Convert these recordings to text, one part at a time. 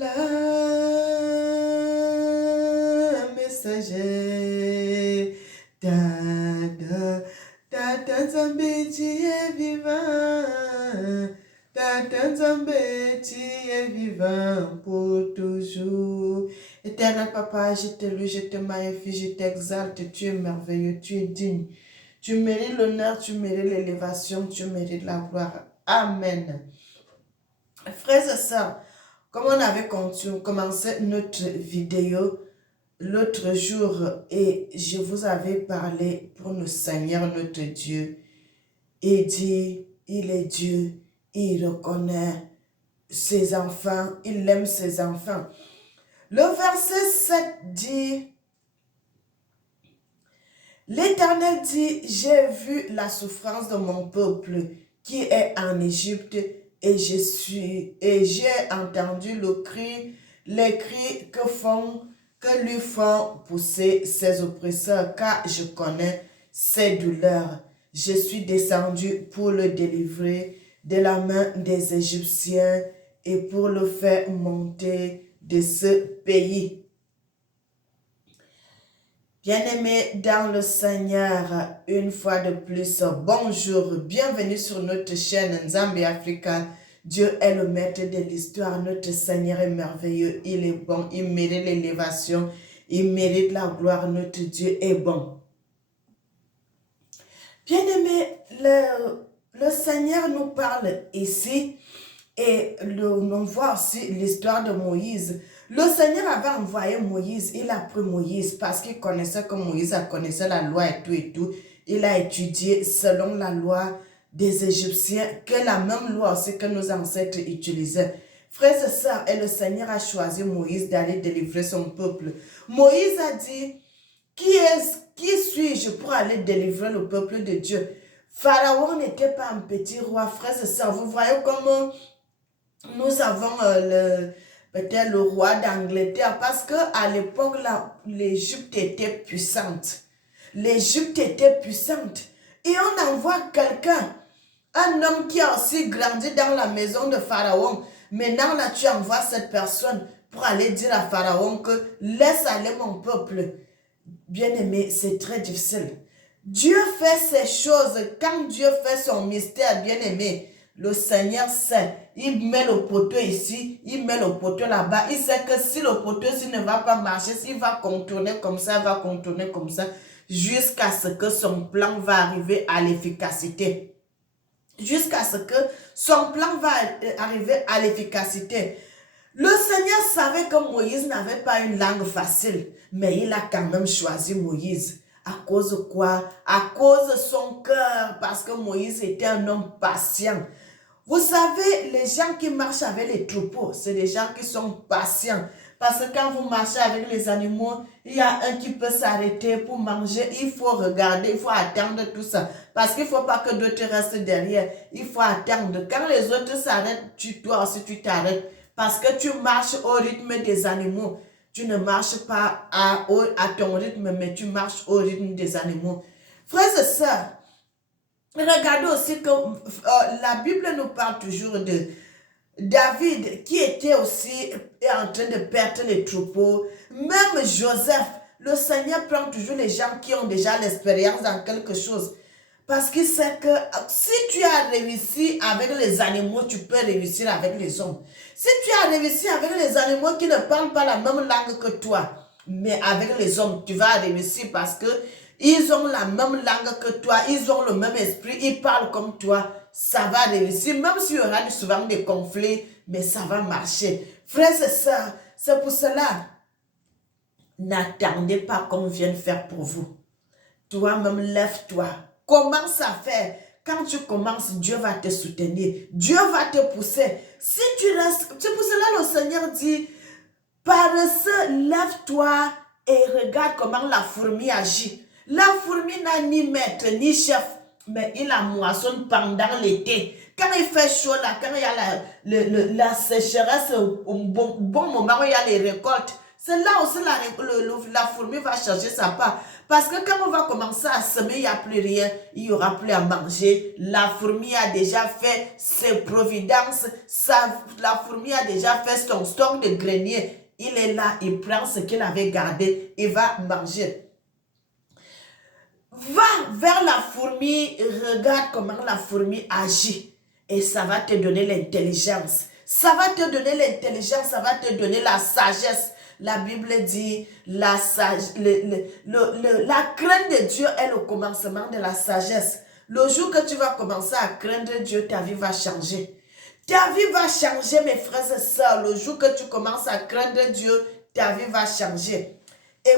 la messager. Tata, Tata Nzambe, tu es vivant. Tata Nzambe, tu es vivant pour toujours. Éternel Papa, je te loue, je te magnifie, je t'exalte. Tu es merveilleux, tu es digne. Tu mérites l'honneur, tu mérites l'élévation, tu mérites la gloire. Amen. Frères et sœurs, comme on avait commencé notre vidéo l'autre jour et je vous avais parlé pour le Seigneur notre Dieu et dit, il est Dieu, il reconnaît ses enfants, il aime ses enfants. Le verset 7 dit, l'Éternel dit, j'ai vu la souffrance de mon peuple qui est en Égypte et j'ai entendu les cris que lui font pousser ses oppresseurs, car je connais ses douleurs. Je suis descendu pour le délivrer de la main des Égyptiens et pour le faire monter de ce pays. Bien-aimés dans le Seigneur, une fois de plus, bonjour, bienvenue sur notre chaîne Nzambe Africa. Dieu est le maître de l'histoire, notre Seigneur est merveilleux, il est bon, il mérite l'élévation, il mérite la gloire, notre Dieu est bon. Bien-aimés, le Seigneur nous parle ici et on voit aussi l'histoire de Moïse. Le Seigneur avait envoyé Moïse, il a pris Moïse parce qu'il connaissait que Moïse connaissait la loi et tout et tout. Il a étudié selon la loi des Égyptiens, que la même loi aussi que nos ancêtres utilisaient. Frères et sœurs, et le Seigneur a choisi Moïse d'aller délivrer son peuple. Moïse a dit, qui suis-je pour aller délivrer le peuple de Dieu? Pharaon n'était pas un petit roi, frères et sœurs. Vous voyez comment nous avons peut-être le roi d'Angleterre, parce qu'à l'époque, l'Égypte était puissante. L'Égypte était puissante. Et on envoie quelqu'un, un homme qui a aussi grandi dans la maison de Pharaon. Maintenant, là, tu envoies cette personne pour aller dire à Pharaon que laisse aller mon peuple. Bien-aimé, c'est très difficile. Dieu fait ces choses. Quand Dieu fait son mystère, bien-aimé, le Seigneur sait. Il met le poteau ici, il met le poteau là-bas. Il sait que si le poteau ne va pas marcher, s'il va contourner comme ça, il va contourner comme ça, jusqu'à ce que son plan va arriver à l'efficacité. Jusqu'à ce que son plan va arriver à l'efficacité. Le Seigneur savait que Moïse n'avait pas une langue facile, mais il a quand même choisi Moïse. À cause de quoi? À cause de son cœur, parce que Moïse était un homme patient. Vous savez, les gens qui marchent avec les troupeaux, c'est des gens qui sont patients. Parce que quand vous marchez avec les animaux, il y a un qui peut s'arrêter pour manger. Il faut regarder, il faut attendre tout ça. Parce qu'il ne faut pas que d'autres restent derrière. Il faut attendre. Quand les autres s'arrêtent, toi aussi tu t'arrêtes. Parce que tu marches au rythme des animaux. Tu ne marches pas à ton rythme, mais tu marches au rythme des animaux. Frères et sœurs, regardez aussi que la Bible nous parle toujours de David qui était aussi en train de perdre les troupeaux. Même Joseph, le Seigneur prend toujours les gens qui ont déjà l'expérience dans quelque chose. Parce qu'il sait que si tu as réussi avec les animaux, tu peux réussir avec les hommes. Si tu as réussi avec les animaux qui ne parlent pas la même langue que toi, mais avec les hommes, tu vas réussir parce que ils ont la même langue que toi, ils ont le même esprit, ils parlent comme toi, ça va réussir. Même s'il y aura souvent des conflits, mais ça va marcher. Frères et sœurs, c'est pour cela, n'attendez pas qu'on vienne faire pour vous. Toi-même, lève-toi. Commence à faire. Quand tu commences, Dieu va te soutenir. Dieu va te pousser. Si tu restes, c'est pour cela le Seigneur dit, paresseux, lève-toi et regarde comment la fourmi agit. La fourmi n'a ni maître, ni chef, mais il la moissonne pendant l'été. Quand il fait chaud, là, quand il y a la sécheresse, au bon moment où il y a les récoltes, C'est là aussi la fourmi va changer sa part. Parce que quand on va commencer à semer, il n'y a plus rien, il n'y aura plus à manger. La fourmi a déjà fait ses providences, la fourmi a déjà fait son stock de grenier. Il est là, il prend ce qu'il avait gardé, il va manger. Va vers la fourmi, regarde comment la fourmi agit et ça va te donner l'intelligence. Ça va te donner l'intelligence, ça va te donner la sagesse. La Bible dit, la crainte de Dieu est le commencement de la sagesse. Le jour que tu vas commencer à craindre Dieu, ta vie va changer. Ta vie va changer, mes frères et sœurs. Le jour que tu commences à craindre Dieu, ta vie va changer. Et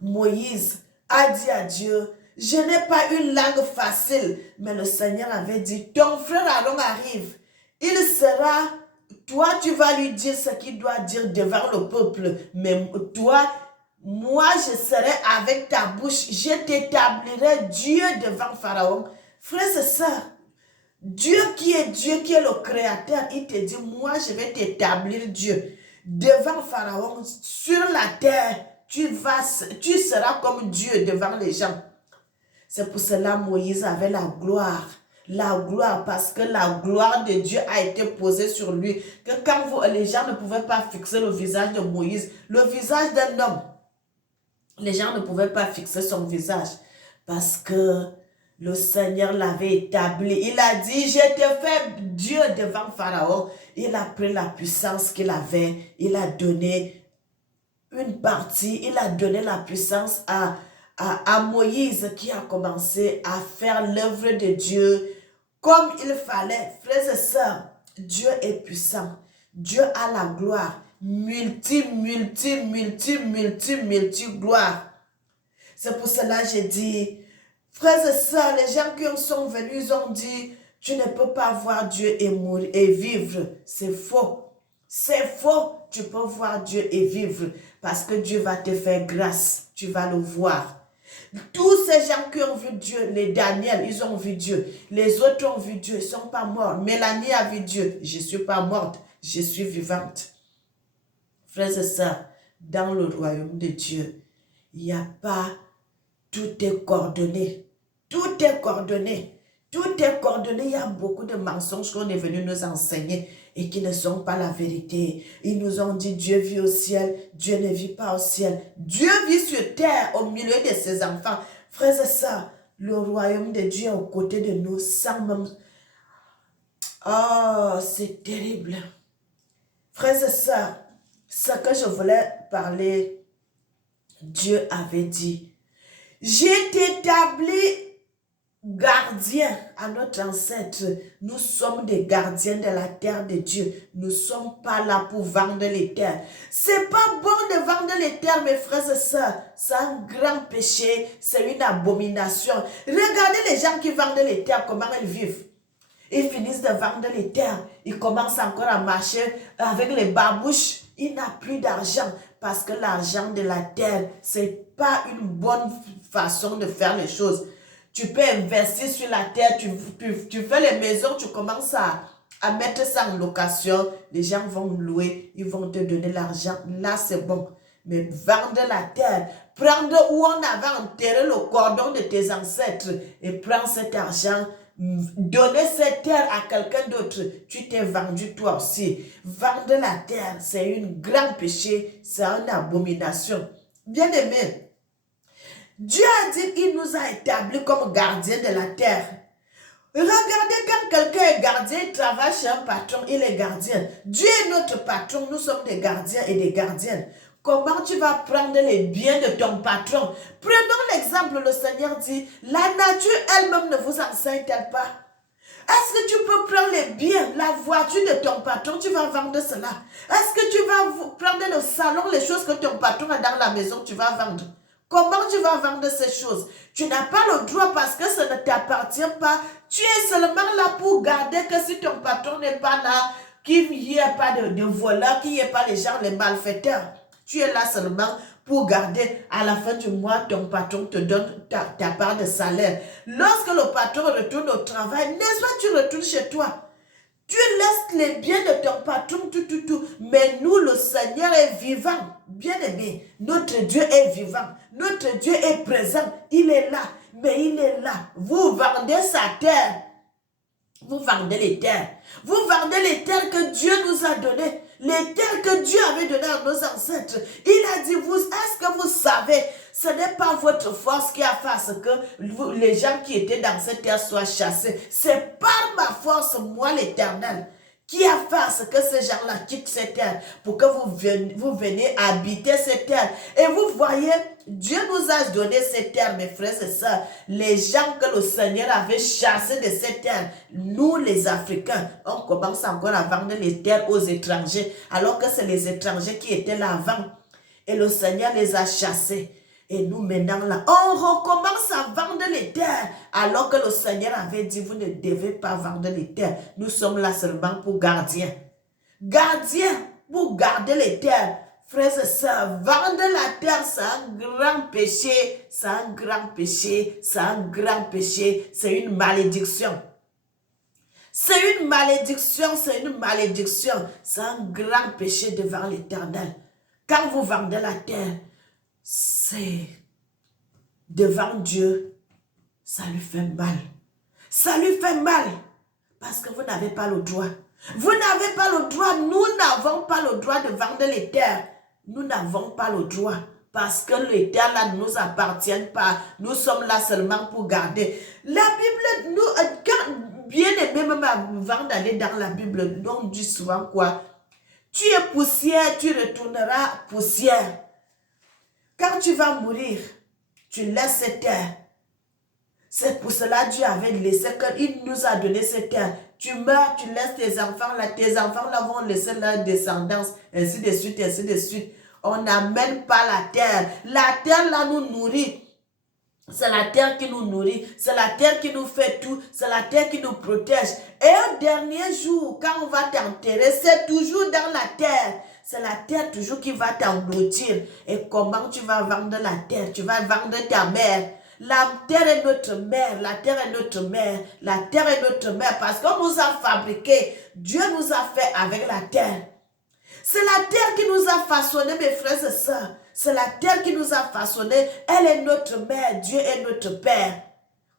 Moïse a dit à Dieu, je n'ai pas une langue facile, mais le Seigneur avait dit, ton frère Aaron arrive, il sera, toi tu vas lui dire ce qu'il doit dire devant le peuple, mais toi, moi je serai avec ta bouche, je t'établirai Dieu devant Pharaon. Frères et sœurs, Dieu, qui est le Créateur, il te dit, moi je vais t'établir Dieu devant Pharaon sur la terre. Tu seras comme Dieu devant les gens. C'est pour cela que Moïse avait la gloire. La gloire, parce que la gloire de Dieu a été posée sur lui. Que quand les gens ne pouvaient pas fixer le visage de Moïse, le visage d'un homme, les gens ne pouvaient pas fixer son visage. Parce que le Seigneur l'avait établi. Il a dit, je te fais Dieu devant Pharaon. Il a pris la puissance qu'il avait. Il a donné une partie, il a donné la puissance à Moïse qui a commencé à faire l'œuvre de Dieu comme il fallait. Frères et sœurs, Dieu est puissant. Dieu a la gloire. Multi gloire. C'est pour cela que j'ai dit, frères et sœurs, les gens qui sont venus, ils ont dit, tu ne peux pas voir Dieu et mourir et vivre. C'est faux. C'est faux. Tu peux voir Dieu et vivre parce que Dieu va te faire grâce. Tu vas le voir. Tous ces gens qui ont vu Dieu, les Daniel, ils ont vu Dieu. Les autres ont vu Dieu, ils ne sont pas morts. Mélanie a vu Dieu. Je ne suis pas morte, je suis vivante. Frères et sœurs, dans le royaume de Dieu, il n'y a pas, tout est coordonné. Tout est coordonné. Tout est coordonné. Il y a beaucoup de mensonges qu'on est venu nous enseigner et qui ne sont pas la vérité. Ils nous ont dit Dieu vit au ciel, Dieu ne vit pas au ciel. Dieu vit sur terre au milieu de ses enfants. Frères et sœurs, le royaume de Dieu est aux côtés de nous sans même... Oh, c'est terrible. Frères et sœurs, ce que je voulais parler, Dieu avait dit, j'ai établi gardien à notre ancêtre. Nous sommes des gardiens de la terre de Dieu. Nous ne sommes pas là pour vendre les terres. C'est pas bon de vendre les terres, mes frères et sœurs. C'est un grand péché. C'est une abomination. Regardez les gens qui vendent les terres, comment ils vivent. Ils finissent de vendre les terres. Ils commencent encore à marcher avec les babouches. Ils n'ont plus d'argent parce que l'argent de la terre, c'est pas une bonne façon de faire les choses. Tu peux investir sur la terre, tu fais les maisons, tu commences à mettre ça en location. Les gens vont louer, ils vont te donner l'argent. Là, c'est bon. Mais vendre la terre, prendre où on avait enterré le cordon de tes ancêtres et prendre cet argent, donner cette terre à quelqu'un d'autre, tu t'es vendu toi aussi. Vendre la terre, c'est un grand péché, c'est une abomination. Bien aimé, Dieu a dit qu'il nous a établis comme gardiens de la terre. Regardez, quand quelqu'un est gardien, il travaille chez un patron, il est gardien. Dieu est notre patron, nous sommes des gardiens et des gardiennes. Comment tu vas prendre les biens de ton patron? Prenons l'exemple, le Seigneur dit, la nature elle-même ne vous enseigne-t-elle pas? Est-ce que tu peux prendre les biens, la voiture de ton patron, tu vas vendre cela? Est-ce que tu vas prendre le salon, les choses que ton patron a dans la maison, tu vas vendre? Comment tu vas vendre ces choses? Tu n'as pas le droit parce que ça ne t'appartient pas. Tu es seulement là pour garder que si ton patron n'est pas là, qu'il n'y ait pas de voleurs, qu'il n'y ait pas les gens, les malfaiteurs. Tu es là seulement pour garder. À la fin du mois, ton patron te donne ta part de salaire. Lorsque le patron retourne au travail, n'est-ce pas, tu retournes chez toi. Tu laisses les biens de ton patron, tout. Mais nous, le Seigneur est vivant. Bien-aimé, notre Dieu est vivant. Notre Dieu est présent. Il est là. Mais il est là. Vous vendez sa terre. Vous vendez les terres. Vous vendez les terres que Dieu nous a données. Les terres que Dieu avait données à nos ancêtres. Il a dit, est-ce que vous savez, ce n'est pas votre force qui a fait à ce que les gens qui étaient dans cette terre soient chassés. C'est par ma force, moi l'Éternel, qui a fait à ce que ces gens-là quittent cette terre pour que vous veniez habiter cette terre. Et vous voyez, Dieu nous a donné cette terre, mes frères et sœurs. Les gens que le Seigneur avait chassés de cette terre, nous les Africains, on commence encore à vendre les terres aux étrangers, alors que c'est les étrangers qui étaient là avant. Et le Seigneur les a chassés. Et nous maintenant là, on recommence à vendre les terres, alors que le Seigneur avait dit, vous ne devez pas vendre les terres. Nous sommes là seulement pour gardiens. Gardiens pour garder les terres. Frères et sœurs, vendre la terre, c'est un grand péché. C'est un grand péché. C'est un grand péché. C'est une malédiction. C'est une malédiction. C'est une malédiction. C'est un grand péché devant l'Éternel. Quand vous vendez la terre, c'est devant Dieu, ça lui fait mal. Ça lui fait mal parce que vous n'avez pas le droit. Vous n'avez pas le droit. Nous n'avons pas le droit de vendre les terres. Nous n'avons pas le droit parce que les terres là ne nous appartiennent pas. Nous sommes là seulement pour garder. La Bible, nous, quand bien aimé même avant d'aller dans la Bible, on dit souvent quoi? Tu es poussière, tu retourneras poussière. Quand tu vas mourir, tu laisses cette terre. C'est pour cela que Dieu avait laissé, qu'il nous a donné cette terre. Tu meurs, tu laisses tes enfants là vont laisser leur descendance, ainsi de suite, ainsi de suite. On n'amène pas la terre. La terre là nous nourrit. C'est la terre qui nous nourrit, c'est la terre qui nous fait tout, c'est la terre qui nous protège. Et au dernier jour, quand on va t'enterrer, c'est toujours dans la terre. C'est la terre toujours qui va t'engloutir. Et comment tu vas vendre la terre? Tu vas vendre ta mère. La terre est notre mère, la terre est notre mère, la terre est notre mère parce qu'on nous a fabriqués. Dieu nous a fait avec la terre. C'est la terre qui nous a façonnés, mes frères et sœurs. C'est la terre qui nous a façonnés. Elle est notre mère, Dieu est notre père.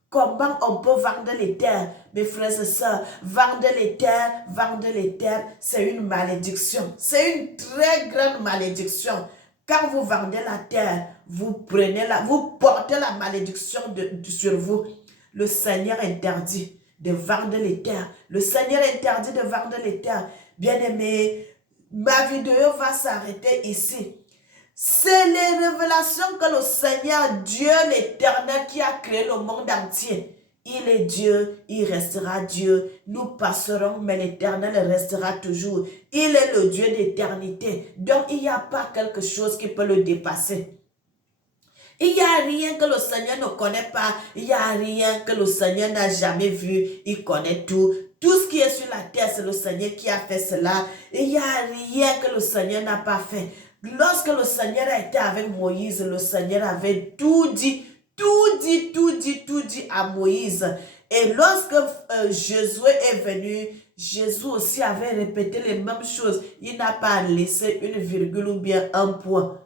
Comment on peut vendre les terres, mes frères et sœurs? Vendre les terres, c'est une malédiction. C'est une très grande malédiction. Quand vous vendez la terre, vous portez la malédiction sur vous. Le Seigneur interdit de vendre les terres. Le Seigneur interdit de vendre les terres. Bien-aimés, ma vidéo va s'arrêter ici. C'est les révélations que le Seigneur, Dieu l'Éternel qui a créé le monde entier. Il est Dieu, il restera Dieu. Nous passerons, mais l'Éternel restera toujours. Il est le Dieu d'éternité. Donc, il n'y a pas quelque chose qui peut le dépasser. Il n'y a rien que le Seigneur ne connaît pas. Il n'y a rien que le Seigneur n'a jamais vu. Il connaît tout. Tout ce qui est sur la terre, c'est le Seigneur qui a fait cela. Il n'y a rien que le Seigneur n'a pas fait. Lorsque le Seigneur a été avec Moïse, le Seigneur avait tout dit à Moïse. Et lorsque Josué est venu, Jésus aussi avait répété les mêmes choses. Il n'a pas laissé une virgule ou bien un point.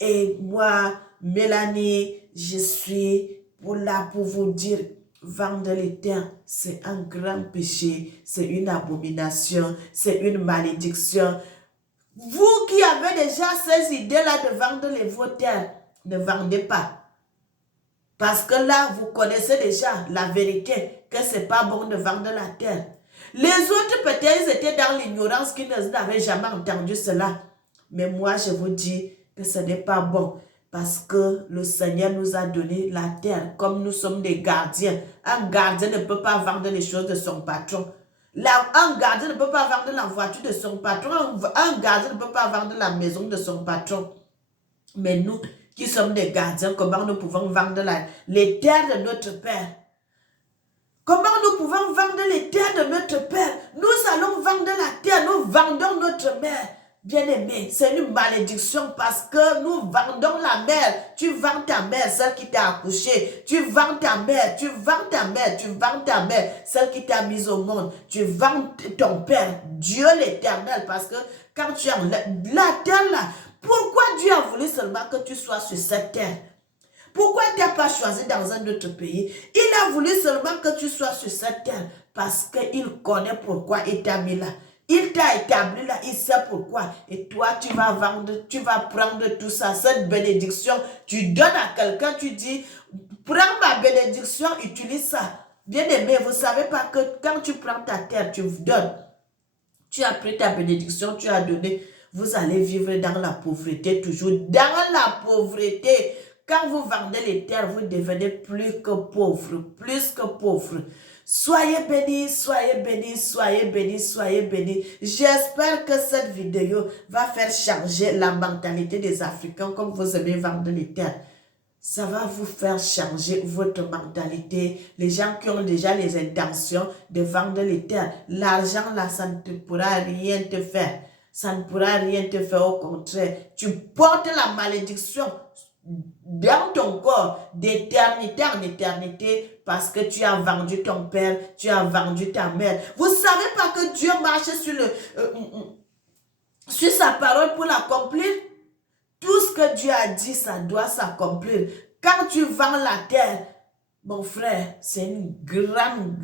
Et moi, Mélanie, je suis là pour vous dire, vendre les terres, c'est un grand péché, c'est une abomination, c'est une malédiction. Vous qui avez déjà ces idées-là de vendre vos terres, ne vendez pas. Parce que là, vous connaissez déjà la vérité, que ce n'est pas bon de vendre la terre. Les autres, peut-être, ils étaient dans l'ignorance, qu'ils n'avaient jamais entendu cela. Mais moi, je vous dis que ce n'est pas bon. Parce que le Seigneur nous a donné la terre, comme nous sommes des gardiens. Un gardien ne peut pas vendre les choses de son patron. Un gardien ne peut pas vendre la voiture de son patron. Un gardien ne peut pas vendre la maison de son patron. Mais nous, qui sommes des gardiens, comment nous pouvons vendre les terres de notre Père? Comment nous pouvons vendre les terres de notre Père? Nous allons vendre la terre, nous vendons notre mère. Bien-aimé, c'est une malédiction parce que nous vendons la mère. Tu vends ta mère, celle qui t'a accouché. Tu vends ta mère, tu vends ta mère, tu vends ta mère, celle qui t'a mise au monde. Tu vends ton père, Dieu l'éternel, parce que quand tu es en la terre là, pourquoi Dieu a voulu seulement que tu sois sur cette terre? Pourquoi tu n'as pas choisi dans un autre pays? Il a voulu seulement que tu sois sur cette terre parce qu'il connaît pourquoi il t'a mis là. Il t'a établi là, il sait pourquoi. Et toi, tu vas vendre, tu vas prendre tout ça, cette bénédiction. Tu donnes à quelqu'un, tu dis, prends ma bénédiction, utilise ça. Bien aimé, vous ne savez pas que quand tu prends ta terre, tu donnes. Tu as pris ta bénédiction, tu as donné. Vous allez vivre dans la pauvreté, toujours dans la pauvreté. Quand vous vendez les terres, vous devenez plus que pauvre, plus que pauvre. Soyez bénis, soyez bénis, soyez bénis, soyez bénis. J'espère que cette vidéo va faire changer la mentalité des Africains comme vous aimez vendre les terres. Ça va vous faire changer votre mentalité. Les gens qui ont déjà les intentions de vendre les terres, l'argent là, ça ne pourra rien te faire. Ça ne pourra rien te faire, au contraire. Tu portes la malédiction dans ton corps d'éternité en éternité parce que tu as vendu ton père, tu as vendu ta mère. Vous ne savez pas que Dieu marche sur sa parole pour l'accomplir? Tout ce que Dieu a dit, ça doit s'accomplir. Quand tu vends la terre, mon frère, c'est une grande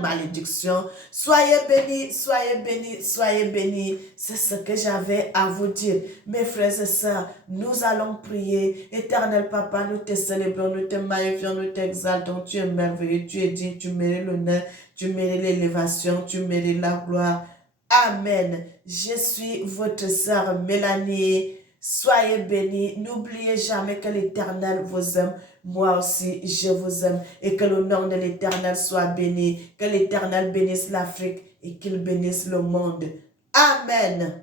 malédiction. Soyez bénis, soyez bénis, soyez bénis. C'est ce que j'avais à vous dire. Mes frères et sœurs, nous allons prier. Éternel Papa, nous te célébrons, nous te magnifions, nous t'exaltons. Tu es merveilleux, tu es digne, tu mérites l'honneur, tu mérites l'élévation, tu mérites la gloire. Amen. Je suis votre sœur Mélanie. Soyez bénis. N'oubliez jamais que l'Éternel vous aime. Moi aussi, je vous aime. Et que le nom de l'Éternel soit béni. Que l'Éternel bénisse l'Afrique et qu'il bénisse le monde. Amen.